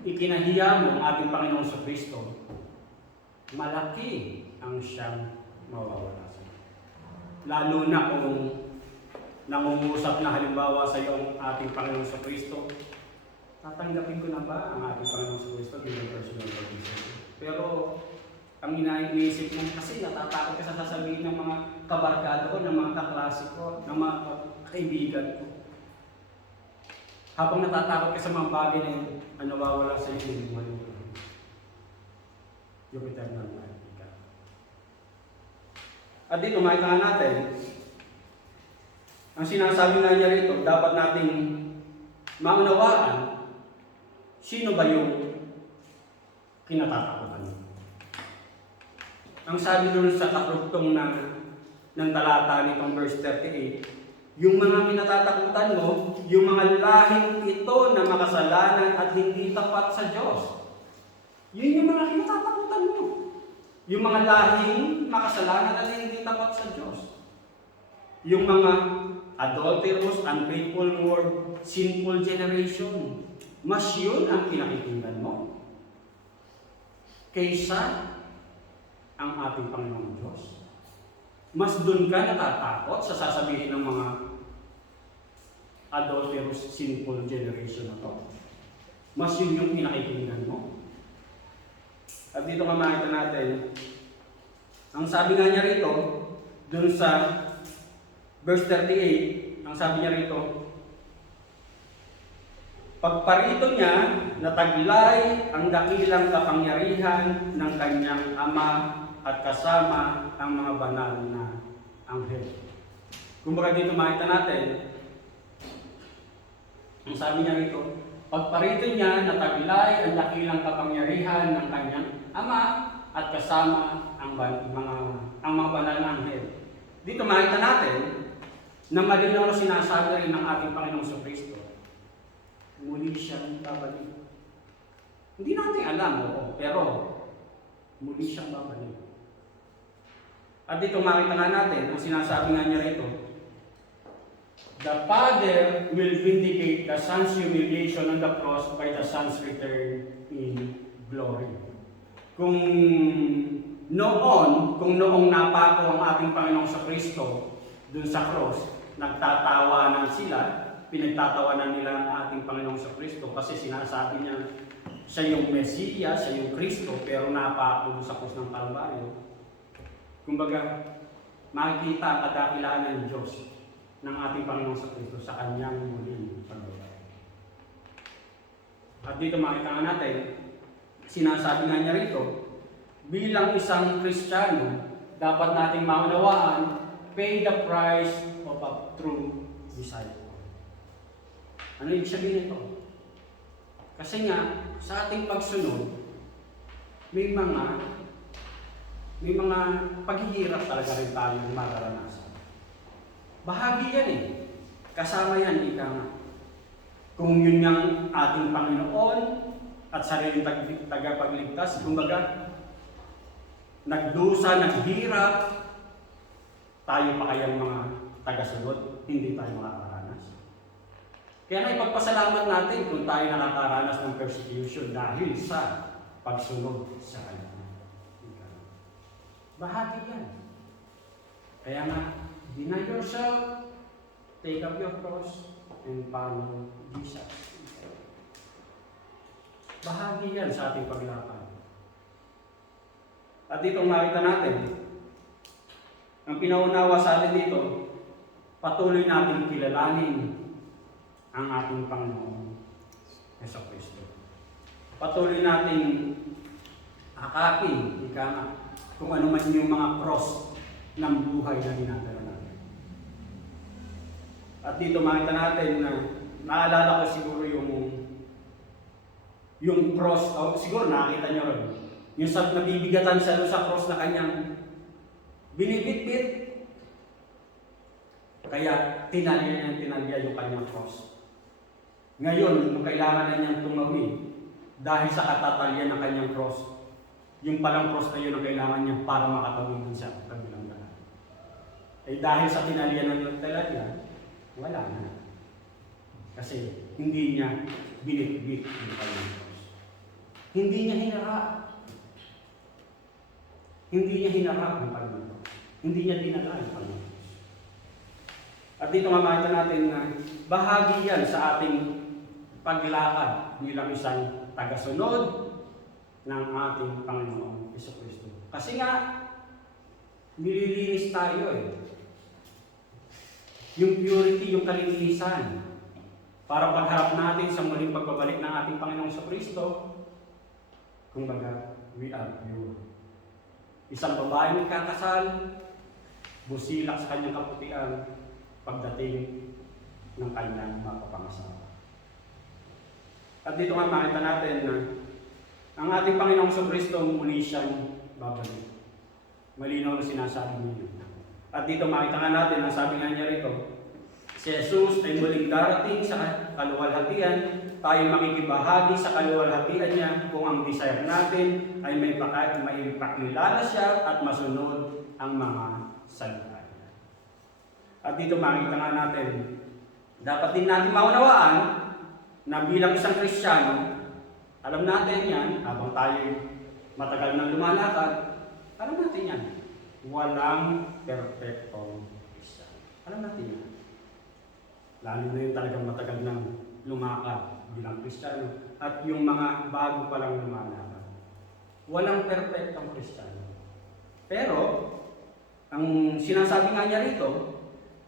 ikinahiya mo ang ating Panginoong Jesucristo, malaki ang siyang mawawala sa iyo. Lalo na kung nangungusap na halimbawa sa iyo ang ating Panginoong Jesucristo, tatanggapin ko na ba ang ating Panginoong Jesucristo bilang personal Savior? Pero ang iniisip mo, kasi natatakot ka sa sasabihin ng mga kabarkada ko, ng mga kaklase ko, ng mga kaibigan ko. Habang natatakot ka sa mga bagay na nawawala sa iyo, hindi mo yung eternal life. At dito makita natin, ang sinasabi na niya rito, dapat nating maunawaan sino ba yung kinatatakutan. Ang sabi doon sa katrugtong ng talata nitong verse 38, yung mga kinatatakutan mo, yung mga lahing ito na makasalanan at hindi tapat sa Diyos. Yun yung mga kinatatakutan mo. Yung mga lahing makasalanan at hindi tapat sa Diyos. Yung mga adulterous, unfaithful world, sinful generation. Mas yun ang pinakikinggan mo kaysa ang ating Panginoong Diyos. Mas doon ka natatakot sa sasabihin ng mga adulterous, sinful generation na to. Mas yun yung pinakikinggan mo. At dito nga makita natin, ang sabi nga niya rito, doon sa verse 38, ang sabi niya rito, pagparito niya, nataglay ang dakilang kapangyarihan ng kanyang ama at kasama ang mga banal na anghel. Kumbaga dito makita natin, ang sabi niya rito, pagparito niya, nataglay ang dakilang kapangyarihan ng kanyang ama at kasama ang mga banal na anghel. Dito makita natin na malinaw na sinasabi rin ng ating Panginoong Kristo, muli siyang babalik. Hindi natin alam, pero muli siyang babalik. At dito makita nga natin, ang sinasabi nga niya rito, the Father will vindicate the Son's humiliation on the cross by the Son's return in glory. Kung noong napako ang ating Panginoong Kristo dun sa cross, nagtatawanan sila, pinagtatawanan nila ang ating Panginoong Kristo kasi sinasabi niya siya yung Mesiya, siya yung Kristo, pero napako sa cross ng Kalbaryo. Kumbaga, makikita ang kadakilaan ng Diyos ng ating Panginoong Kristo sa kanyang muling pagbabalik. At dito makita nga natin, sinasabi nga niya rito, bilang isang Kristiyano, dapat nating maunawaan, pay the price of a true disciple. Ano ibig sabihin nito? Kasi nga, sa ating pagsunod, may mga paghihirap talaga rin tayong mararanasan. Bahagi yan eh. Kasama yan, ika nga. Kung yun ng ating Panginoon at sariling tagapagligtas, kumbaga, nagdusa, naghirap, tayo pa kayang mga tagasunod, hindi tayo makakaranas. Kaya na ipagpasalamat natin kung tayo nakakaranas ng persecution dahil sa pagsunod sa Kanya. Bahagi yan. Kaya nga, deny yourself, take up your cross, and follow Jesus. Bahagi yan sa ating paglakad. At dito makita natin, ang pinaunawa sa atin dito, patuloy natin kilalanin ang ating Panginoon Jesucristo. Patuloy natin akapin, ika nga, kung ano man yung mga cross ng buhay na dinadala natin. At dito makita natin na naalala ko siguro yung cross, siguro nakita nyo rin, yung sa nabibigatan siya sa cross na kanyang binibitbit, kaya tinalya yung kanyang cross. Ngayon, nung kailangan na niyang tumawid, dahil sa katatalyan ng kanyang cross, yung palang cross na yun ang kailangan niya para makatawid din siya kabilang lahat. Eh dahil sa tinalya ng talagya, wala na. Kasi hindi niya binitbit yung kanyang cross. Hindi niya hinarap. Hindi niya hinarap yung kanyang cross. Hindi niya dinala yung kanyang cross. At dito nga makita natin na bahagi yan sa ating paglakad bilang isang tagasunod ng ating Panginoong Jesucristo. Kasi nga, nililinis tayo eh. Yung purity, yung kalinisan, para pagharap natin sa muling pagbabalik ng ating Panginoong Jesucristo, kumbaga, we are pure. Isang babae nagkakasal, busilak sa kanyang kaputian, pagdating ng kanyang mapapangasawa. At dito nga makita natin na ang ating Panginoong Jesucristo muli siyang babalik. Malinaw na sinasabi niya. At dito makita nga natin, ang sabi nga niya rito, si Jesus ay muling darating sa kaluwalhatian, tayo makikibahagi sa kaluwalhatian niya kung ang desire natin ay may pakilala siya at masunod ang mga salita niya. At dito makita nga natin, dapat din natin maunawaan na bilang isang Kristiyano, alam natin yan, habang tayo matagal nang lumalakad, alam natin yan. Walang perfectong Kristiyano. Alam natin yan. Lalo na yung talagang matagal nang lumakad bilang Kristiyano at yung mga bago pa lang lumalakad. Walang perfectong Kristiyano. Pero, ang sinasabi nga niya rito,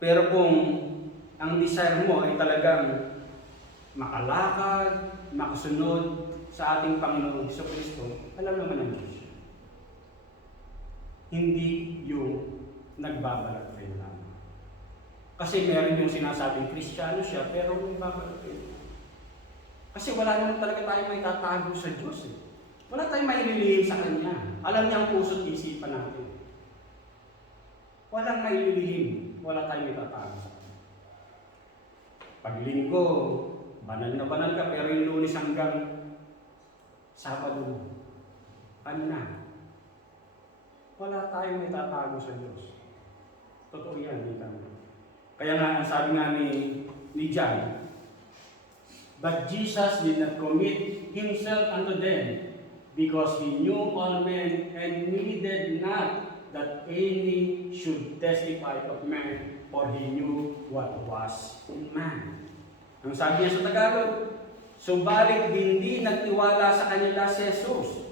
Pero kung ang desire mo ay talagang makalakad, makasunod sa ating Panginoong Jesucristo, alam naman ng Diyos. Hindi yung nagbabalat kayo lamang. Kasi meron yung sinasabing Kristiyano siya, pero nagbabalat kayo. Kasi wala naman talaga tayo may tatago sa Diyos. Wala tayong maililihim sa Kanya. Alam niya ang puso't isipan natin. Walang maililihim. Wala tayong may tatago sa Kanya. Pag linggo, banal na banal ka, pero yung Lunes hanggang Sabado, ano na? Wala tayong may tatago sa Diyos. Totoo yan, hindi kami. Kaya nga, ang sabi nga ni John, but Jesus did not commit himself unto them, because he knew all men and needed not that any should testify of man, for he knew what was in man. Ang sabi niya sa Tagalog, subalit hindi nagtiwala sa kanila si Jesus,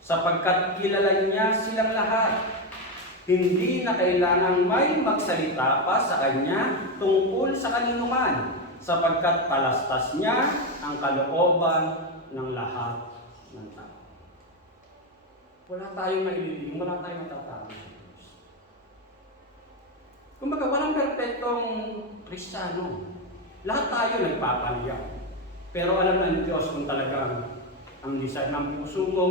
sapagkat kilala niya silang lahat. Hindi na kailangang may magsalita pa sa kanya tungkol sa kaninuman, sapagkat talastas niya ang kalooban ng lahat ng tao. Wala tayong maililihim, wala tayong matatago sa Diyos. Kumbaga, walang perpektong Kristiyano. Lahat tayo nagpapaliyak. Pero alam ng Diyos kung talagang ang desire ng puso mo,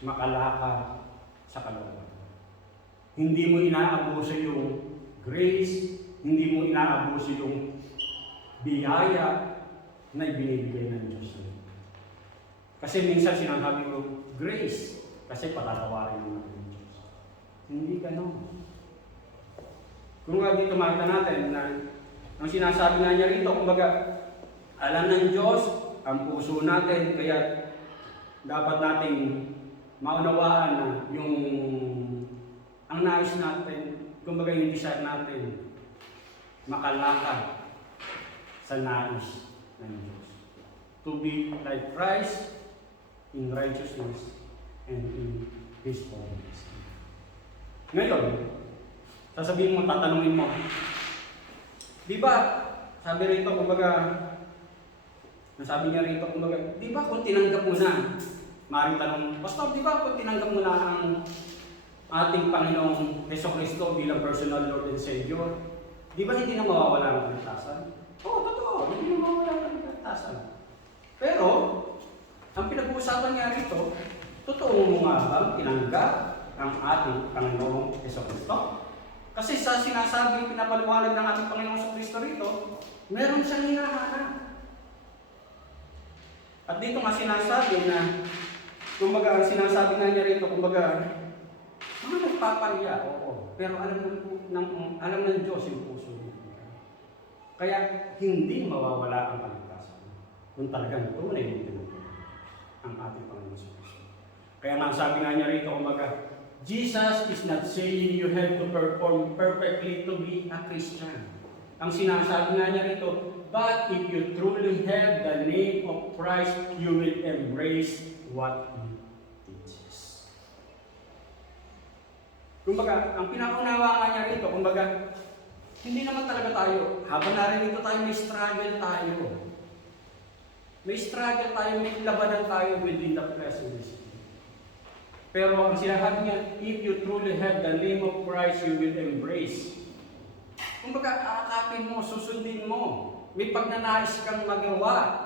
makalakad sa kalooban. Hindi mo inaabuso yung grace, hindi mo inaabuso yung biyaya na ibinibigay ng Diyos. Kasi minsan sinasabi ko, grace, kasi patatawarin mo ng Diyos. Hindi ganon. Kung nga dito makita natin na ang sinasabi nga niya rito, kumbaga, alam ng Diyos ang puso natin, kaya dapat nating maunawaan na yung ang nais natin, kumbaga yung desire natin, makalakad sa nais ng Diyos. To be like Christ in righteousness and in His holiness. Ngayon, sasabihin mo, tatanungin mo, di ba, sabi rito, kumbaga, nasabi niya rito, kumbaga, di ba kung tinanggap mo na, maaaring tanong, Pastor, di ba kung tinanggap mo na ang ating Panginoong Jesucristo bilang personal Lord and Savior, di ba hindi na mawawala ang kaligtasan? Oo, totoo, hindi na mawawala ang kaligtasan. Pero, ang pinag-uusapan niya rito, totoo mo nga bang tinanggap ang ating Panginoong Jesucristo? Kasi sa sinasabi, pinapaliwanag ng ating Panginoong Jesucristo rito, meron siyang hinahanap. At dito nga sinasabi na, kumbaga, ang sinasabi nga niya rito, kumbaga, mga nagpapalya, oo. Pero alam ng Diyos yung puso niya. Kaya hindi mawawala ang kaligtasan kung talagang tunay yung tinutulungan ang ating Panginoon sa Kristo. Kaya nga sabi nga niya rito, kumbaga, Jesus is not saying you have to perform perfectly to be a Christian. Ang sinasabi nga niya rito, but if you truly have the name of Christ, you will embrace what He teaches. Kumbaga, ang pinaunawa nga niya rito, kumbaga, hindi naman talaga tayo, habang narinito tayo, may struggle tayo. May struggle tayo, may labanan tayo within the flesh and the spirit. Pero ang sinasabi niya, if you truly have the name of Christ, you will embrace. Kumbaga, aakapin mo, susundin mo. May pagnanais kang magawa.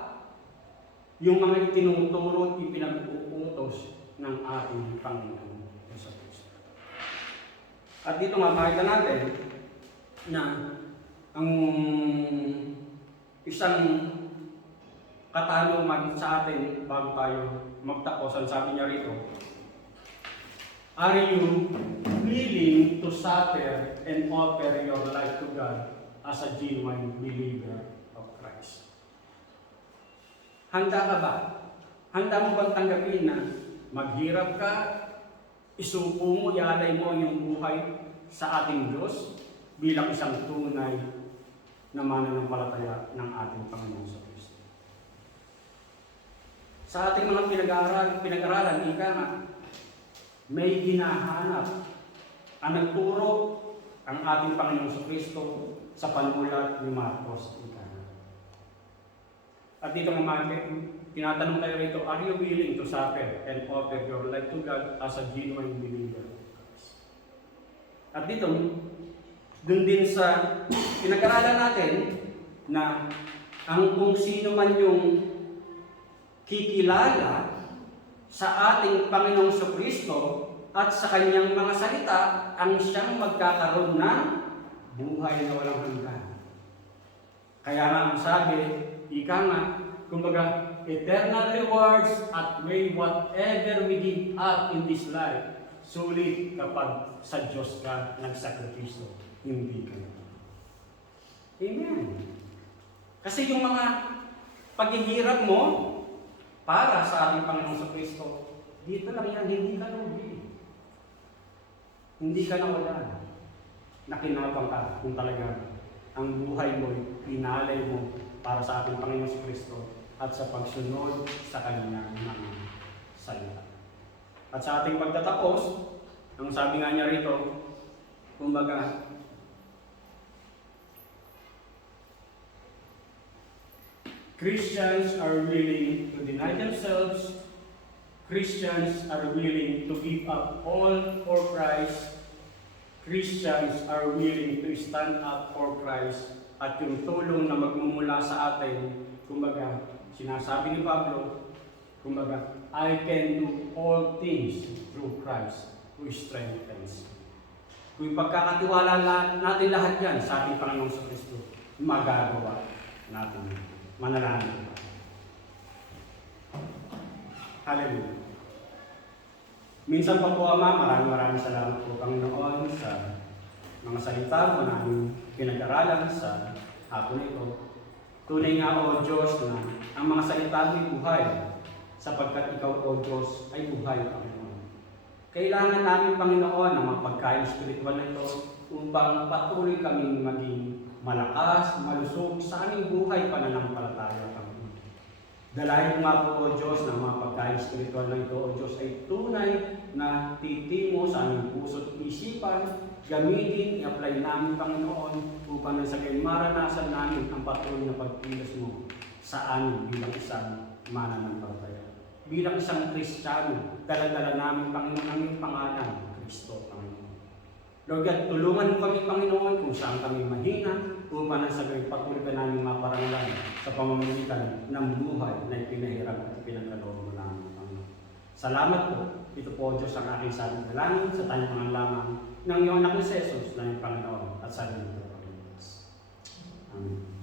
Yung mga itinuturo at ipinag-uutos ng ating Panginoon Jesucristo. At dito nga makita natin na ang isang katanungan sa atin bago tayo magtapos, ang sabi niya rito, are you willing to suffer and offer your life to God as a genuine believer of Christ? Handa ka ba? Handa mo bang tanggapin na maghirap ka, isuko mo, ialay mo ang iyong buhay sa ating Diyos bilang isang tunay na mananampalataya ng ating Panginoon sa Kristo? Sa ating mga pinag-aralan, ika nga, may hinahanap. Ang nagturo ang ating Panginoong Kristo sa panulat ni Marcos. At dito nga tinatanong tayo rito, are you willing to suffer and offer your life to God as a genuine believer? At dito, dun din sa pinag-aralan natin na ang kung sino man yung kikilala sa ating Panginoong Kristo at sa kanyang mga salita, ang siyang magkakaroon ng buhay na walang hanggan. Kaya nga ang sabi, ika nga, kumbaga, eternal rewards outweigh whatever we give up in this life. Sulit kapag sa Diyos ka nagsakripisyo, hindi ka. Amen. Kasi yung mga paghihirap mo para sa ating Panginoong Kristo, dito lang yan, hindi ka lugi. Hindi ka nawala. Nakinabang ka kung talaga ang buhay mo, pinalay mo para sa ating Panginoong Kristo at sa pagsunod sa Kanyang mga salita. At sa ating pagtatapos, ang sabi nga niya rito, kumbaga, Christians are willing to deny themselves. Christians are willing to give up all for Christ. Christians are willing to stand up for Christ. At yung tulong na magmumula sa atin, kumbaga, sinasabi ni Pablo, kumbaga, I can do all things through Christ who strengthens. Kung pagkakatiwala natin lahat yan sa ating Panginoong Kristo, magagawa natin. Manalangin. Hallelujah. Minsan pa po, Ama, maraming salamat po, Panginoon, sa mga salita mo na aming pinag-aralan sa hapon ito. Tunay nga, O Diyos, na ang mga salita mo'y buhay, sapagkat Ikaw, O Diyos, ay buhay, Panginoon. Kailangan namin, Panginoon, ang mga pagkain spiritual na ito upang patuloy kaming maging malakas, malusog sa aming buhay pananampalataya, Panginoon. Dalayan mo nga po, O Diyos, na mga pagkain spiritual na ito, O Diyos, ay tunay na titimo sa aming puso at isipan, gamitin, i-apply namin, Panginoon, upang nang sa gayon maranasan namin ang patuloy na pagkilos mo sa amin bilang isang mananampalataya. Bilang isang Kristiyano, dala-dala namin, Panginoon, ang iyong pangalan, Kristo, Panginoon. Lord God, tulungan mo kami, Panginoon, kung saan kami mahina, upang nang sa gayon patuloy ka namin maparangalan sa pamamagitan ng buhay na ipinahirap at ipinagkaloob mo namin, Panginoon. Salamat po. Ito po, Diyos, ang aking sabing dalangin sa tanyang pangangalaman ng iyong anak ni Jesus na iyong Panginoon at sa iyong Panginoon. Amen.